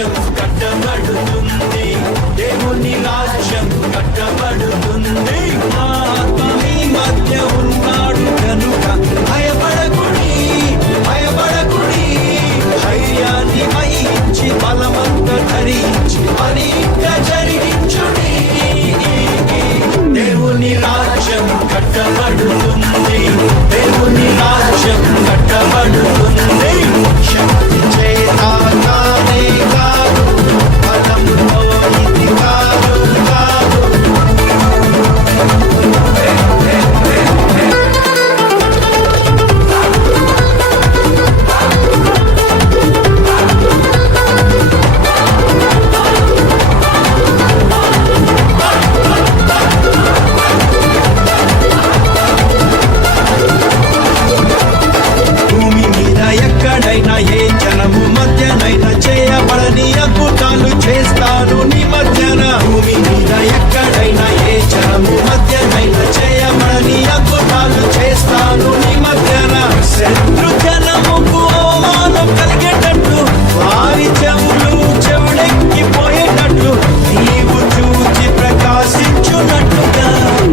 రాజ్యం కట్టబడుతుంది, దేవుని రాజ్యం కట్టబడుతుంది. ఆత్మ మీ మధ్య ఉన్నాడు కనుక భయపడకుడి, భయపడకుడి. ధైర్యాన్ని వహించి బలమంత ధరించి పరీక్ష జరిగించుడి. దేవుని రాజ్యం కట్టబడుతుంది, దేవుని రాజ్యం కట్టబడుతుంది. శక్తి చేతానే కాదు, బలంతో ఇది కాదు కాదు. భూమి మీద ఎక్కడైనా ఏ జనము మధ్యనైనా చేయబడని అద్భుతాలు చేస్తాను నీ మధ్యన. భూమి మీద ఎక్కడైనా ఏ జనము మధ్యనైనా చేయబడని అద్భుతాలు చేస్తాను నీ మధ్యన. శత్రు జనముకు అవమానం కలిగేటట్లు వారి చెవులు చెవుడెక్కిపోయేటట్లు నీవు చూచి ప్రకాశించున్నట్టుగా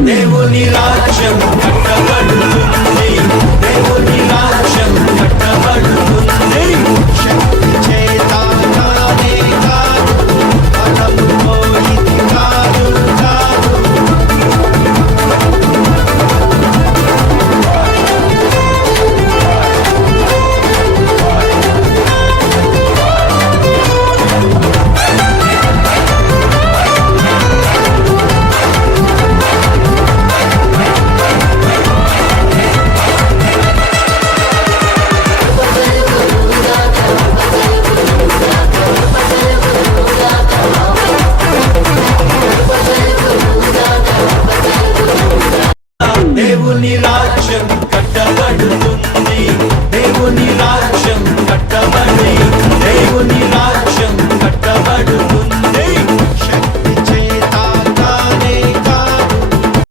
దేవుని రాజ్యం కట్టబడుతుంది, దేవుని రాజ్యం కట్టబడుతుంది. శక్తి చేతానే కాదు, బలంతో ఇది కాదు కాదు. దేవుని రాజ్యం కట్టబడుతుంది, దేవుని రాజ్యం కట్టబడి, దేవుని